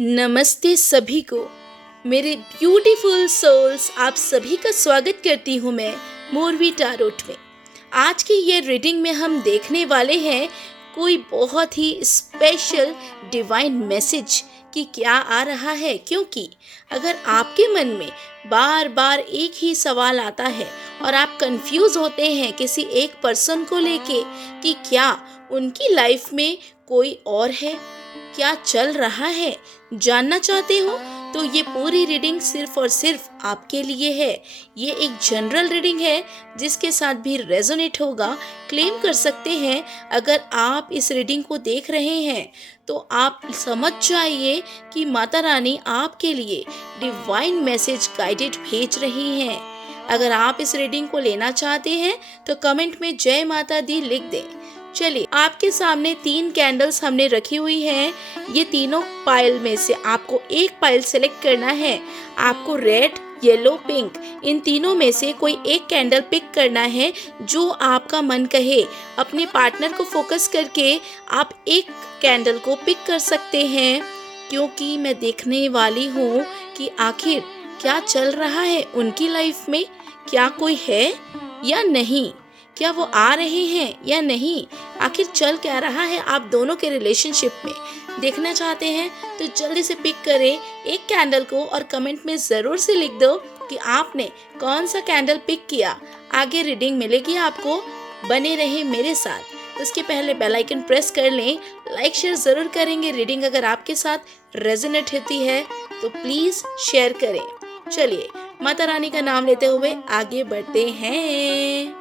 नमस्ते सभी को, मेरे ब्यूटीफुल सोल्स। आप सभी का स्वागत करती हूँ मैं मोरवी टारोट में। आज की ये रीडिंग में हम देखने वाले हैं कोई बहुत ही स्पेशल डिवाइन मैसेज कि क्या आ रहा है। क्योंकि अगर आपके मन में बार बार एक ही सवाल आता है और आप कंफ्यूज होते हैं किसी एक पर्सन को लेके कि क्या उनकी लाइफ में कोई और है, क्या चल रहा है, जानना चाहते हो, तो ये पूरी रीडिंग सिर्फ और सिर्फ आपके लिए है। ये एक जनरल रीडिंग है जिसके साथ भी रेजोनेट होगा, क्लेम कर सकते हैं। अगर आप इस रीडिंग को देख रहे हैं तो आप समझ जाइए कि माता रानी आपके लिए डिवाइन मैसेज गाइडेड भेज रही हैं। अगर आप इस रीडिंग को लेना चाहते हैं तो कमेंट में जय माता दी लिख दें। चलिए, आपके सामने 3 कैंडल्स हमने रखी हुई हैं। ये तीनों पाइल में से आपको एक पाइल सेलेक्ट करना है। आपको रेड, येलो, पिंक इन तीनों में से कोई एक कैंडल पिक करना है जो आपका मन कहे। अपने पार्टनर को फोकस करके आप एक कैंडल को पिक कर सकते हैं, क्योंकि मैं देखने वाली हूँ कि आखिर क्या चल रहा है उनकी लाइफ में, क्या कोई है या नहीं, क्या वो आ रहे हैं या नहीं, आखिर चल क्या रहा है आप दोनों के रिलेशनशिप में। देखना चाहते हैं तो जल्दी से पिक करें एक कैंडल को और कमेंट में ज़रूर से लिख दो कि आपने कौन सा कैंडल पिक किया। आगे रीडिंग मिलेगी आपको, बने रहे मेरे साथ। उसके पहले बेल आइकन प्रेस कर लें, लाइक शेयर ज़रूर करेंगे। रीडिंग अगर आपके साथ रेजोनेट होती है तो प्लीज़ शेयर करें। चलिए, माता रानी का नाम लेते हुए आगे बढ़ते हैं।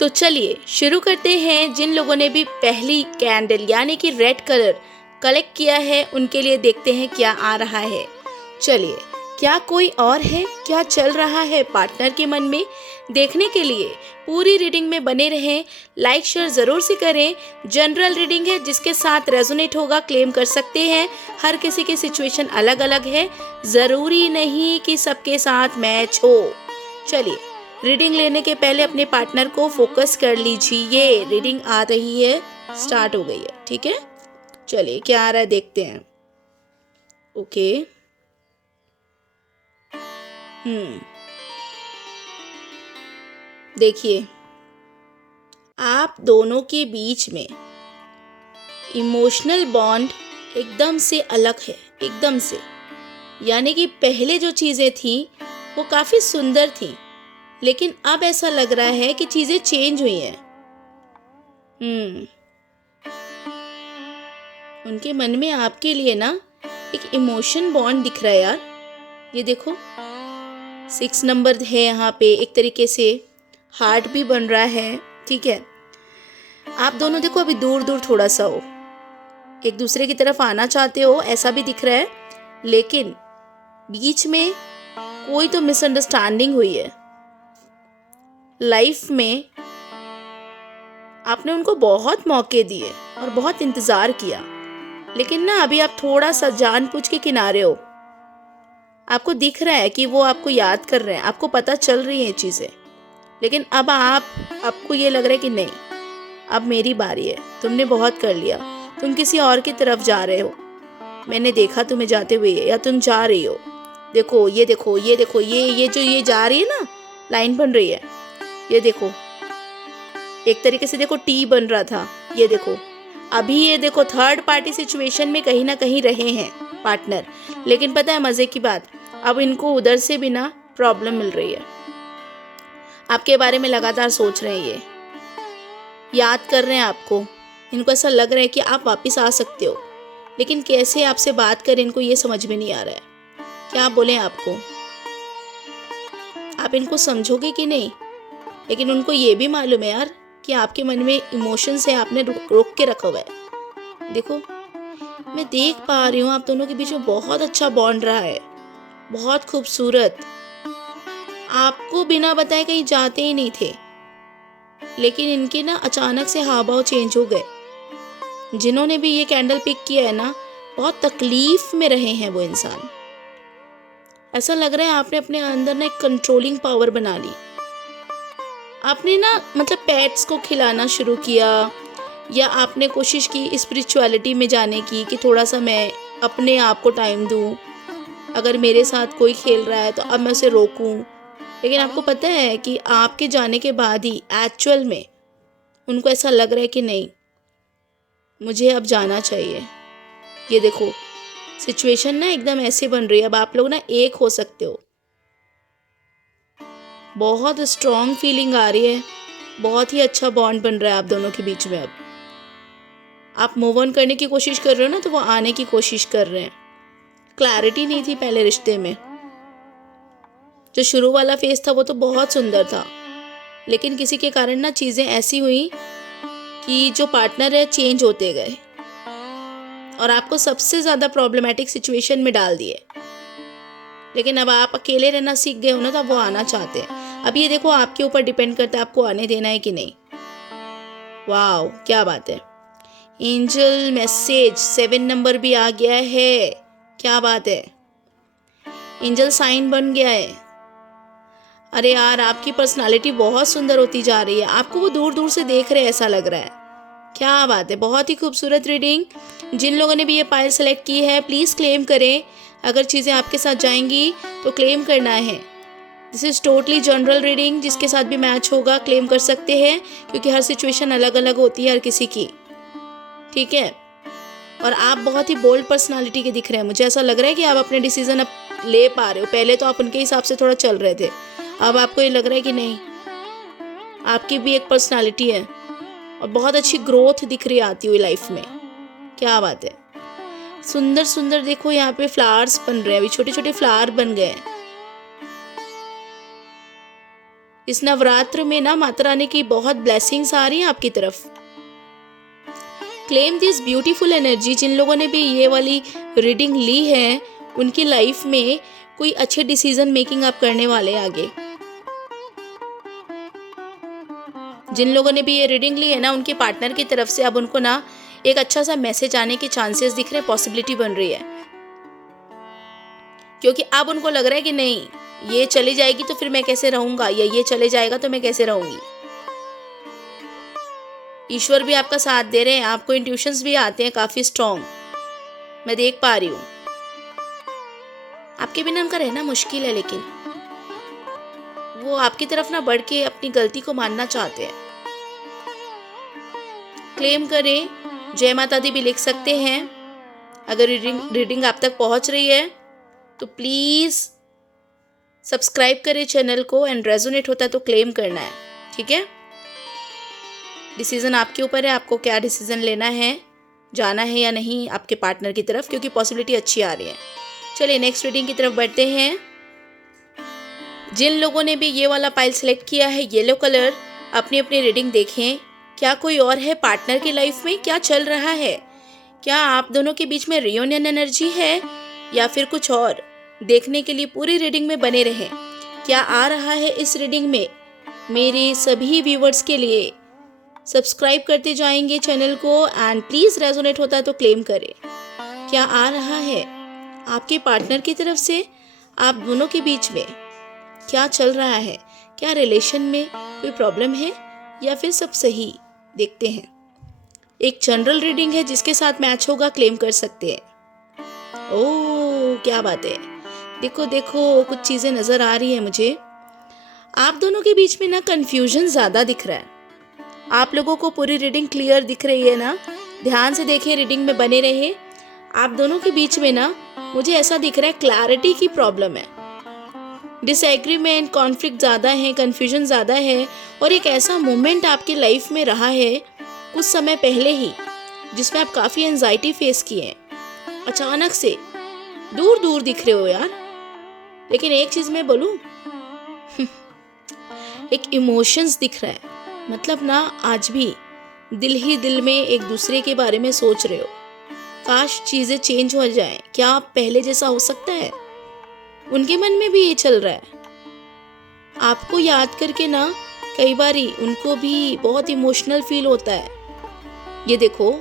तो चलिए शुरू करते हैं। जिन लोगों ने भी पहली कैंडल यानी कि रेड कलर कलेक्ट किया है उनके लिए देखते हैं क्या आ रहा है। चलिए, क्या कोई और है, क्या चल रहा है पार्टनर के मन में, देखने के लिए पूरी रीडिंग में बने रहें। लाइक शेयर ज़रूर से करें। जनरल रीडिंग है, जिसके साथ रेजोनेट होगा क्लेम कर सकते हैं। हर किसी की सिचुएशन अलग अलग है, ज़रूरी नहीं कि सबके साथ मैच हो। चलिए, रीडिंग लेने के पहले अपने पार्टनर को फोकस कर लीजिए। रीडिंग आ रही है, स्टार्ट हो गई है, ठीक है। चलिए, क्या आ रहा है देखते हैं। ओके, देखिए, आप दोनों के बीच में इमोशनल बॉन्ड एकदम से अलग है, एकदम से। यानी कि पहले जो चीज़ें थी वो काफ़ी सुंदर थी, लेकिन अब ऐसा लग रहा है कि चीज़ें चेंज हुई हैं। उनके मन में आपके लिए ना एक इमोशन बॉन्ड दिख रहा है यार। ये देखो, 6 नंबर है यहाँ पे, एक तरीके से हार्ट भी बन रहा है, ठीक है। आप दोनों देखो अभी दूर दूर थोड़ा सा हो, एक दूसरे की तरफ आना चाहते हो ऐसा भी दिख रहा है, लेकिन बीच में कोई तो मिसअंडरस्टैंडिंग हुई है। लाइफ में आपने उनको बहुत मौके दिए और बहुत इंतज़ार किया, लेकिन ना अभी आप थोड़ा सा जानबूझ के किनारे हो। आपको दिख रहा है कि वो आपको याद कर रहे हैं, आपको पता चल रही है चीज़ें, लेकिन अब आपको ये लग रहा है कि नहीं, अब मेरी बारी है। तुमने बहुत कर लिया, तुम किसी और की तरफ जा रहे हो। मैंने देखा तुम्हें जाते हुए, या तुम जा रही हो। देखो, ये देखो, ये देखो, ये जो ये जा रही है ना, लाइन बन रही है। ये देखो, एक तरीके से देखो टी बन रहा था। ये देखो, अभी ये देखो थर्ड पार्टी सिचुएशन में कहीं ना कहीं रहे हैं पार्टनर, लेकिन पता है मज़े की बात, अब इनको उधर से भी ना प्रॉब्लम मिल रही है। आपके बारे में लगातार सोच रहे हैं, ये याद कर रहे हैं आपको। इनको ऐसा लग रहा है कि आप वापस आ सकते हो, लेकिन कैसे आपसे बात करें इनको ये समझ में नहीं आ रहा है। क्या बोलें आपको, आप इनको समझोगे कि नहीं। लेकिन उनको ये भी मालूम है यार कि आपके मन में इमोशंस है, आपने रोक के रखा हुआ है। देखो, मैं देख पा रही हूँ आप दोनों के बीच में बहुत अच्छा बॉन्ड रहा है, बहुत खूबसूरत। आपको बिना बताए कहीं जाते ही नहीं थे, लेकिन इनके ना अचानक से हाव भाव चेंज हो गए। जिन्होंने भी ये कैंडल पिक किया है ना, बहुत तकलीफ में रहे हैं वो इंसान। ऐसा लग रहा है आपने अपने अंदर ना एक कंट्रोलिंग पावर बना ली। आपने ना मतलब पेट्स को खिलाना शुरू किया, या आपने कोशिश की स्पिरिचुअलिटी में जाने की कि थोड़ा सा मैं अपने आप को टाइम दूं, अगर मेरे साथ कोई खेल रहा है तो अब मैं उसे रोकूं। लेकिन आपको पता है कि आपके जाने के बाद ही एक्चुअल में उनको ऐसा लग रहा है कि नहीं, मुझे अब जाना चाहिए। ये देखो, सिचुएशन ना एकदम ऐसे बन रही है, अब आप लोग ना एक हो सकते हो। बहुत स्ट्रॉन्ग फीलिंग आ रही है, बहुत ही अच्छा बॉन्ड बन रहा है आप दोनों के बीच में। अब आप मूव ऑन करने की कोशिश कर रहे हो ना, तो वो आने की कोशिश कर रहे हैं। क्लैरिटी नहीं थी पहले रिश्ते में। जो शुरू वाला फेज था वो तो बहुत सुंदर था, लेकिन किसी के कारण ना चीज़ें ऐसी हुई कि जो पार्टनर है चेंज होते गए और आपको सबसे ज़्यादा प्रॉब्लमेटिक सिचुएशन में डाल दिए। लेकिन अब आप अकेले रहना सीख गए हो ना, तो वो आना चाहते हैं। अब ये देखो, आपके ऊपर डिपेंड करता है आपको आने देना है कि नहीं। वाह, क्या बात है। एंजल मैसेज 7 नंबर भी आ गया है, क्या बात है। एंजल साइन बन गया है। अरे यार, आपकी पर्सनालिटी बहुत सुंदर होती जा रही है, आपको वो दूर दूर से देख रहे हैं ऐसा लग रहा है। क्या बात है, बहुत ही खूबसूरत रीडिंग। जिन लोगों ने भी ये पायल सेलेक्ट की है प्लीज़ क्लेम करें। अगर चीज़ें आपके साथ जाएंगी तो क्लेम करना है। This is totally general reading, जिसके साथ भी मैच होगा क्लेम कर सकते हैं, क्योंकि हर सिचुएशन अलग अलग होती है हर किसी की। ठीक है, और आप बहुत ही बोल्ड पर्सनालिटी के दिख रहे हैं। मुझे ऐसा लग रहा है कि आप अपने डिसीजन अब ले पा रहे हो। पहले तो आप उनके हिसाब से थोड़ा चल रहे थे, अब आपको ये लग रहा है कि नहीं, आपकी भी एक पर्सनालिटी है और बहुत अच्छी ग्रोथ दिख रही आती हुई लाइफ में। क्या बात है, सुंदर सुंदर। देखो यहाँ पे फ्लावर्स बन रहे हैं, अभी छोटे छोटे फ्लावर बन गए हैं। इस नवरात्र में ना माता रानी की बहुत ब्लेसिंग्स आ रही हैं आपकी तरफ। Claim this beautiful energy. जिन लोगों ने भी ये वाली रीडिंग ली है, उनकी लाइफ में कोई अच्छे डिसीजन मेकिंग आप करने वाले हैं आगे। जिन लोगों ने भी ये रीडिंग ली है ना, उनके पार्टनर की तरफ से अब उनको ना एक अच्छा सा मैसेज आने के चांसेस दिख रहे हैं, पॉसिबिलिटी बन रही है। क्योंकि अब उनको लग रहा है कि नहीं, ये चली जाएगी तो फिर मैं कैसे रहूंगा, या ये चले जाएगा तो मैं कैसे रहूंगी। ईश्वर भी आपका साथ दे रहे हैं, आपको इंट्यूशंस भी आते हैं काफी स्ट्रॉन्ग, मैं देख पा रही हूँ। आपके बिना उनका रहना मुश्किल है, लेकिन वो आपकी तरफ ना बढ़ के अपनी गलती को मानना चाहते हैं। क्लेम करें, जय माता दी भी लिख सकते हैं। अगर रीडिंग आप तक पहुंच रही है तो प्लीज सब्सक्राइब करें चैनल को, एंड रेजोनेट होता है तो क्लेम करना है। ठीक है, डिसीजन आपके ऊपर है, आपको क्या डिसीजन लेना है, जाना है या नहीं आपके पार्टनर की तरफ, क्योंकि पॉसिबिलिटी अच्छी आ रही है। चलिए नेक्स्ट रीडिंग की तरफ बढ़ते हैं। जिन लोगों ने भी ये वाला पाइल सेलेक्ट किया है येलो कलर, अपनी अपनी रीडिंग देखें। क्या कोई और है पार्टनर की लाइफ में, क्या चल रहा है, क्या आप दोनों के बीच में रियूनियन एनर्जी है या फिर कुछ और। देखने के लिए पूरी रीडिंग में बने रहें। क्या आ रहा है इस रीडिंग में, मेरे सभी व्यूवर्स के लिए सब्सक्राइब करते जाएंगे चैनल को, एंड प्लीज़ रेजोनेट होता है तो क्लेम करें। क्या आ रहा है आपके पार्टनर की तरफ से, आप दोनों के बीच में क्या चल रहा है, क्या रिलेशन में कोई प्रॉब्लम है या फिर सब सही। देखते हैं, एक जनरल रीडिंग है, जिसके साथ मैच होगा क्लेम कर सकते हैं। ओह, क्या बात है। देखो देखो, कुछ चीज़ें नज़र आ रही है मुझे। आप दोनों के बीच में ना कन्फ्यूजन ज़्यादा दिख रहा है। आप लोगों को पूरी रीडिंग क्लियर दिख रही है ना, ध्यान से देखिए, रीडिंग में बने रहे। आप दोनों के बीच में ना मुझे ऐसा दिख रहा है क्लैरिटी की प्रॉब्लम है, डिसएग्रीमेंट, कॉन्फ्लिक्ट ज़्यादा है, कन्फ्यूजन ज़्यादा है। और एक ऐसा मोमेंट आपकी लाइफ में रहा है कुछ समय पहले ही, जिसमें आप काफ़ी एंजाइटी फेस किए हैं। अचानक से दूर दूर दिख रहे हो यार। लेकिन एक चीज़ मैं बोलूँ, एक इमोशंस दिख रहा है, मतलब ना आज भी दिल ही दिल में एक दूसरे के बारे में सोच रहे हो। काश चीज़ें चेंज हो जाएं, क्या पहले जैसा हो सकता है। उनके मन में भी ये चल रहा है। आपको याद करके ना कई बारी उनको भी बहुत इमोशनल फील होता है। ये देखो,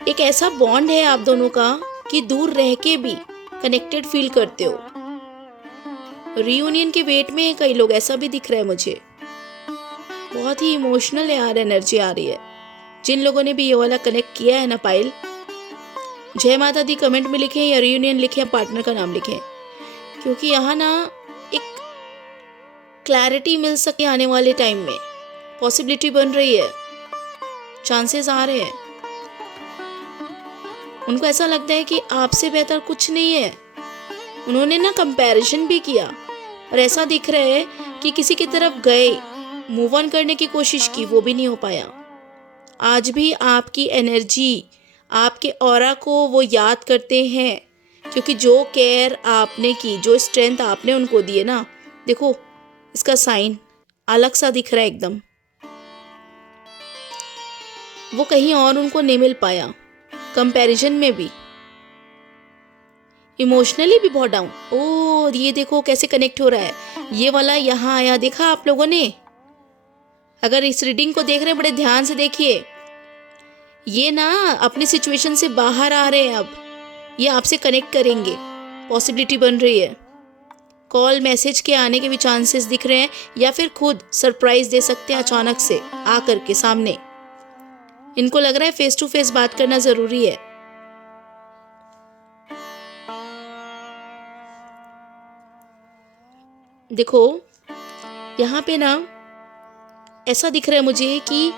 एक ऐसा बॉन्ड है आप दोनों का कि दूर रह के भी कनेक्टेड फील करते हो। रियूनियन के वेट में है कई लोग, ऐसा भी दिख रहा है मुझे। बहुत ही इमोशनल यार एनर्जी आ रही है। जिन लोगों ने भी ये वाला कनेक्ट किया है ना पाइल, जय माता दी कमेंट में लिखें या रियूनियन लिखें या पार्टनर का नाम लिखें, क्योंकि यहाँ ना एक क्लैरिटी मिल सके आने वाले टाइम में। पॉसिबिलिटी बन रही है, चांसेस आ रहे हैं। उनको ऐसा लगता है कि आपसे बेहतर कुछ नहीं है। उन्होंने ना कंपैरिजन भी किया और ऐसा दिख रहा है कि किसी की तरफ गए, मूव ऑन करने की कोशिश की, वो भी नहीं हो पाया। आज भी आपकी एनर्जी, आपके ऑरा को वो याद करते हैं, क्योंकि जो केयर आपने की, जो स्ट्रेंथ आपने उनको दी है ना, देखो इसका साइन अलग सा दिख रहा है एकदम। वो कहीं और उनको नहीं मिल पाया, कंपैरिजन में भी, इमोशनली भी बहुत डाउन। ओ ये देखो कैसे कनेक्ट हो रहा है, ये वाला यहाँ आया, देखा आप लोगों ने? अगर इस रीडिंग को देख रहे हैं बड़े ध्यान से देखिए, ये ना अपनी सिचुएशन से बाहर आ रहे हैं। अब ये आपसे कनेक्ट करेंगे, पॉसिबिलिटी बन रही है। कॉल मैसेज के आने के भी चांसेस दिख रहे हैं, या फिर खुद सरप्राइज दे सकते हैं अचानक से आकर के सामने। इनको लग रहा है फेस टू फेस बात करना जरूरी है। देखो यहाँ पे ना ऐसा दिख रहा है मुझे कि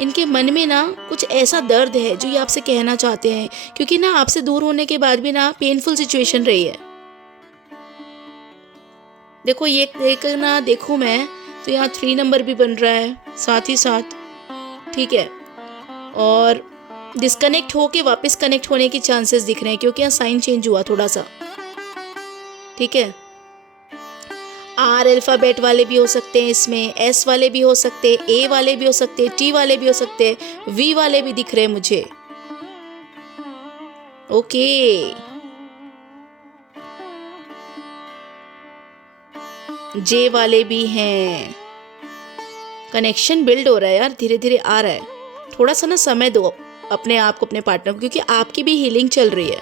इनके मन में ना कुछ ऐसा दर्द है जो ये आपसे कहना चाहते हैं, क्योंकि ना आपसे दूर होने के बाद भी ना पेनफुल सिचुएशन रही है। देखो ये देखकर ना देखो मैं तो यहाँ 3 नंबर भी बन रहा है साथ ही साथ, ठीक है। और डिस्कनेक्ट होके वापस कनेक्ट होने के चांसेस दिख रहे हैं, क्योंकि यहाँ साइन चेंज हुआ थोड़ा सा, ठीक है। आर अल्फाबेट वाले भी हो सकते हैं इसमें, एस वाले भी हो सकते हैं, ए वाले भी हो सकते हैं, टी वाले भी हो सकते हैं, वी वाले भी दिख रहे हैं मुझे। ओके, जे वाले भी हैं। कनेक्शन बिल्ड हो रहा है यार, धीरे धीरे आ रहा है। थोड़ा सा ना समय दो अपने आप को, अपने पार्टनर को, क्योंकि आपकी भी हीलिंग चल रही है।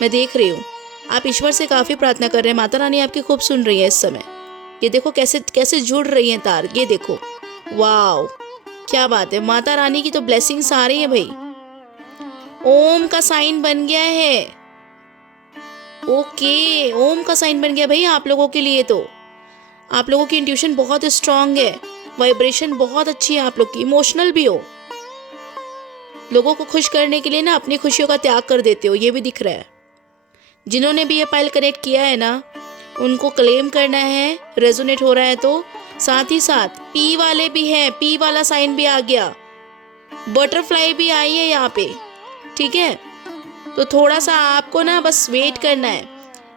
मैं देख रही हूँ आप ईश्वर से काफी प्रार्थना कर रहे हैं। माता रानी आपकी खूब सुन रही है इस समय। ये देखो कैसे कैसे जुड़ रही हैं तार, ये देखो, वाओ क्या बात है। माता रानी की तो ब्लेसिंग्स आ रही है भाई। ओम का साइन बन गया है। ओके, ओम का साइन बन गया भाई आप लोगों के लिए। तो आप लोगों की इंट्यूशन बहुत स्ट्रांग है, वाइब्रेशन बहुत अच्छी है आप लोग की, इमोशनल भी हो, लोगों को खुश करने के लिए ना अपनी खुशियों का त्याग कर देते हो, ये भी दिख रहा है। जिन्होंने भी ये पाइल कनेक्ट किया है ना, उनको क्लेम करना है, रेजोनेट हो रहा है तो। साथ ही साथ पी वाले भी हैं, पी वाला साइन भी आ गया, बटरफ्लाई भी आई है यहाँ पे, ठीक है। तो थोड़ा सा आपको ना बस वेट करना है,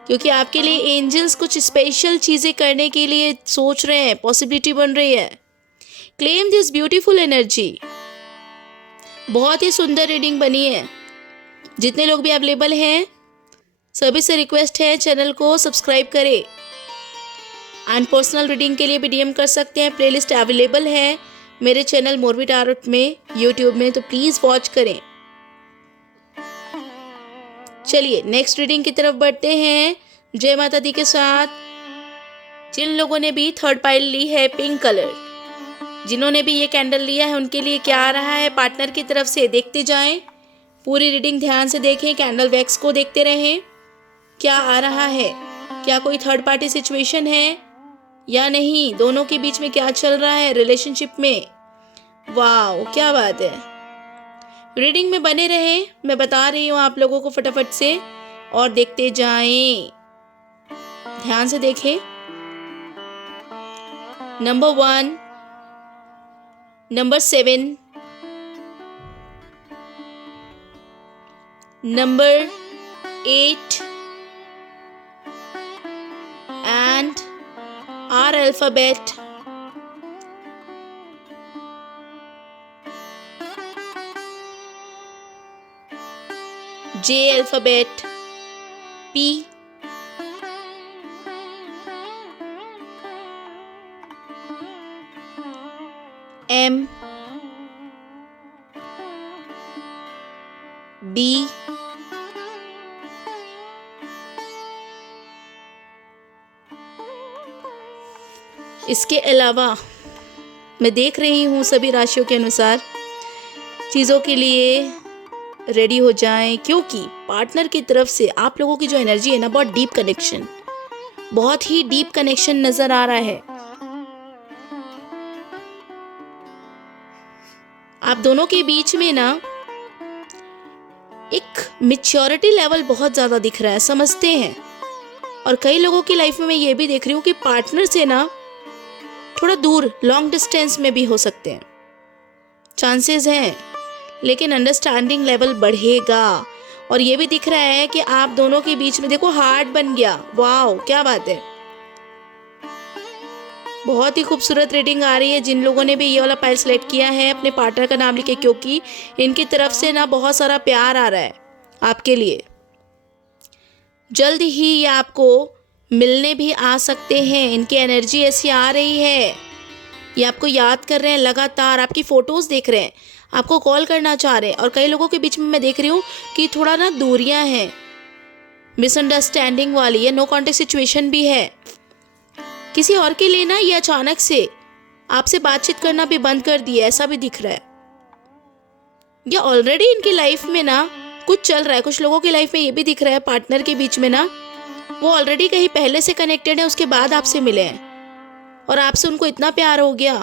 क्योंकि आपके लिए एंजल्स कुछ स्पेशल चीजें करने के लिए सोच रहे हैं, पॉसिबिलिटी बन रही है। Claim this beautiful energy. बहुत ही सुंदर रीडिंग बनी है। जितने लोग भी अवेलेबल हैं सभी से रिक्वेस्ट है चैनल को सब्सक्राइब करें। एंड पर्सनल रीडिंग के लिए भी डीएम कर सकते हैं। प्लेलिस्ट अवेलेबल है मेरे चैनल मोरवी टारोट में, यूट्यूब में, तो प्लीज वॉच करें। चलिए नेक्स्ट रीडिंग की तरफ बढ़ते हैं जय माता दी के साथ। जिन लोगों ने भी थर्ड पाइल ली है पिंक कलर, जिन्होंने भी ये कैंडल लिया है, उनके लिए क्या आ रहा है पार्टनर की तरफ से, देखते जाएं। पूरी रीडिंग ध्यान से देखें, कैंडल वैक्स को देखते रहें। क्या आ रहा है, क्या कोई थर्ड पार्टी सिचुएशन है या नहीं, दोनों के बीच में क्या चल रहा है रिलेशनशिप में। वाओ क्या बात है। रीडिंग में बने रहें, मैं बता रही हूँ आप लोगों को फटाफट से, और देखते जाएं, ध्यान से देखें। Number 1, number 7, number 8 and R alphabet, J alphabet, P, M, B, इसके अलावा मैं देख रही हूँ सभी राशियों के अनुसार चीज़ों के लिए रेडी हो जाएं, क्योंकि पार्टनर की तरफ से आप लोगों की जो एनर्जी है ना, बहुत डीप कनेक्शन, बहुत ही डीप कनेक्शन नजर आ रहा है। आप दोनों के बीच में ना एक मैच्योरिटी लेवल बहुत ज्यादा दिख रहा है, समझते हैं। और कई लोगों की लाइफ में मैं ये भी देख रही हूँ कि पार्टनर से ना थोड़ा दूर, लॉन्ग डिस्टेंस में भी हो सकते हैं, चांसेस हैं, लेकिन अंडरस्टैंडिंग लेवल बढ़ेगा। और ये भी दिख रहा है कि आप दोनों के बीच में देखो हार्ट बन गया। वाओ, क्या बात है, बहुत ही खूबसूरत रीडिंग आ रही है। जिन लोगों ने भी ये वाला पाइल सेलेक्ट किया है, अपने पार्टनर का नाम लिखे, क्योंकि इनकी तरफ से ना बहुत सारा प्यार आ रहा है आपके लिए। जल्द ही ये आपको मिलने भी आ सकते हैं, इनकी एनर्जी ऐसी आ रही है। ये आपको याद कर रहे हैं, लगातार आपकी फ़ोटोज़ देख रहे हैं, आपको कॉल करना चाह रहे हैं। और कई लोगों के बीच में मैं देख रही हूँ कि थोड़ा ना दूरियां हैं, मिसअंडरस्टैंडिंग वाली है, नो कॉन्टेक्ट सिचुएशन भी है। किसी और के लिए ना ये अचानक से आपसे बातचीत करना भी बंद कर दिया, ऐसा भी दिख रहा है। या ऑलरेडी इनकी लाइफ में ना कुछ चल रहा है। कुछ लोगों की लाइफ में ये भी दिख रहा है, पार्टनर के बीच में ना वो ऑलरेडी कहीं पहले से कनेक्टेड है, उसके बाद आपसे मिले हैं और आपसे उनको इतना प्यार हो गया।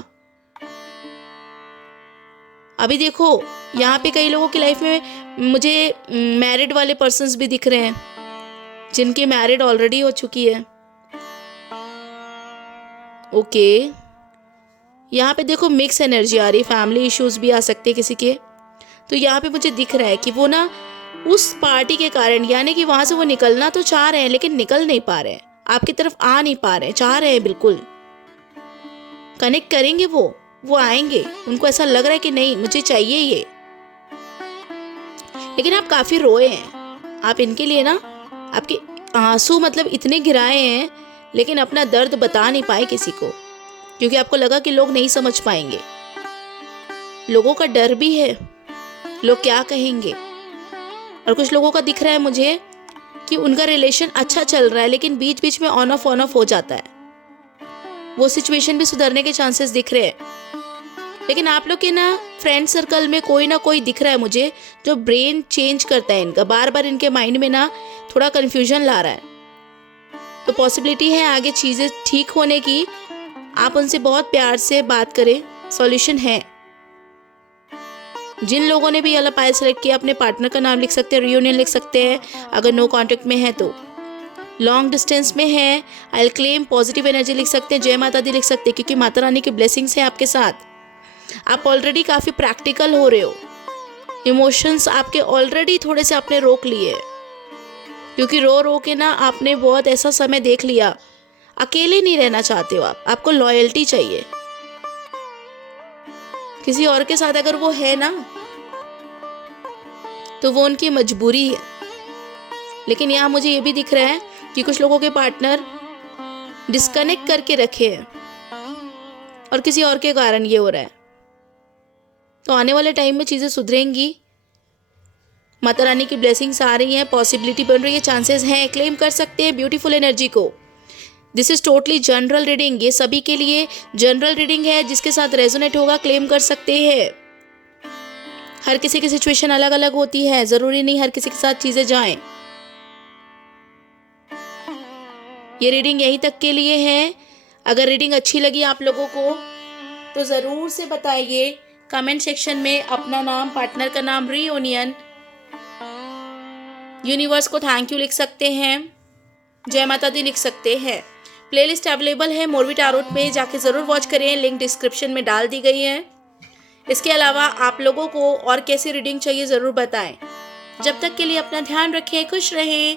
अभी देखो यहाँ पे कई लोगों की लाइफ में मुझे मैरिड वाले पर्सन्स भी दिख रहे हैं, जिनकी मैरिड ऑलरेडी हो चुकी है। ओके, यहाँ पे देखो मिक्स एनर्जी आ रही, फैमिली इश्यूज भी आ सकते हैं किसी के। तो यहाँ पे मुझे दिख रहा है कि वो ना उस पार्टी के कारण, यानी कि वहां से वो निकलना तो चाह रहे हैं लेकिन निकल नहीं पा रहे हैं, आपकी तरफ आ नहीं पा रहे हैं, चाह रहे हैं बिल्कुल कनेक्ट करेंगे, वो आएंगे, उनको ऐसा लग रहा है कि नहीं मुझे चाहिए ये। लेकिन आप काफी रोए हैं, आप इनके लिए ना आपके आंसू मतलब इतने गिराए हैं, लेकिन अपना दर्द बता नहीं पाए किसी को, क्योंकि आपको लगा कि लोग नहीं समझ पाएंगे। लोगों का डर भी है, लोग क्या कहेंगे। और कुछ लोगों का दिख रहा है मुझे कि उनका रिलेशन अच्छा चल रहा है, लेकिन बीच बीच में ऑन ऑफ हो जाता है। वो सिचुएशन भी सुधरने के चांसेस दिख रहे हैं। लेकिन आप लोग के ना फ्रेंड सर्कल में कोई ना कोई दिख रहा है मुझे, जो ब्रेन चेंज करता है इनका, बार बार इनके माइंड में ना थोड़ा कंफ्यूजन ला रहा है। तो पॉसिबिलिटी है आगे चीजें ठीक होने की। आप उनसे बहुत प्यार से बात करें, सॉल्यूशन है। जिन लोगों ने भी ये पाइल सेलेक्ट किया, अपने पार्टनर का नाम लिख सकते हैं, रियूनियन लिख सकते हैं, अगर नो कॉन्टेक्ट में है तो। लॉन्ग डिस्टेंस में है, I will claim positive energy लिख सकते हैं, जय माता दी लिख सकते हैं, क्योंकि माता रानी की ब्लेसिंग्स है आपके साथ। आप ऑलरेडी काफ़ी प्रैक्टिकल हो रहे हो, इमोशंस आपके ऑलरेडी थोड़े से आपने रोक लिए, क्योंकि रो रो के ना आपने बहुत ऐसा समय देख लिया। अकेले नहीं रहना चाहते हो आप, आपको लॉयल्टी चाहिए। किसी और के साथ अगर वो है ना, तो वो उनकी मजबूरी है। लेकिन यहाँ मुझे ये भी दिख रहा है कि कुछ लोगों के पार्टनर डिस्कनेक्ट करके रखे हैं और किसी और के कारण ये हो रहा है। तो आने वाले टाइम में चीज़ें सुधरेंगी, माता रानी की ब्लेसिंग्स आ रही हैं, पॉसिबिलिटी बन रही है, चांसेस हैं, क्लेम कर सकते हैं ब्यूटीफुल एनर्जी को। This is totally general reading, ये सभी के लिए जनरल रीडिंग है। जिसके साथ रेजोनेट होगा क्लेम कर सकते हैं। हर किसी की सिचुएशन अलग अलग होती है, जरूरी नहीं हर किसी के साथ चीजें जाएं। ये रीडिंग यहीं तक के लिए है। अगर रीडिंग अच्छी लगी आप लोगों को तो ज़रूर से बताइए कमेंट सेक्शन में अपना नाम, पार्टनर का नाम, रियूनियन, यूनिवर्स को थैंक यू लिख सकते हैं, जय माता दी लिख सकते हैं। प्लेलिस्ट अवेलेबल है मोरवी टारोट में, जाके ज़रूर वॉच करें, लिंक डिस्क्रिप्शन में डाल दी गई है। इसके अलावा आप लोगों को और कैसी रीडिंग चाहिए ज़रूर बताएं। जब तक के लिए अपना ध्यान रखें, खुश रहें।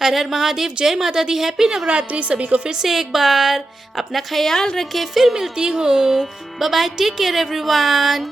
हर हर महादेव, जय माता दी, हैप्पी नवरात्रि सभी को फिर से एक बार। अपना ख्याल रखें, फिर मिलती हूँ। Bye bye, take care everyone.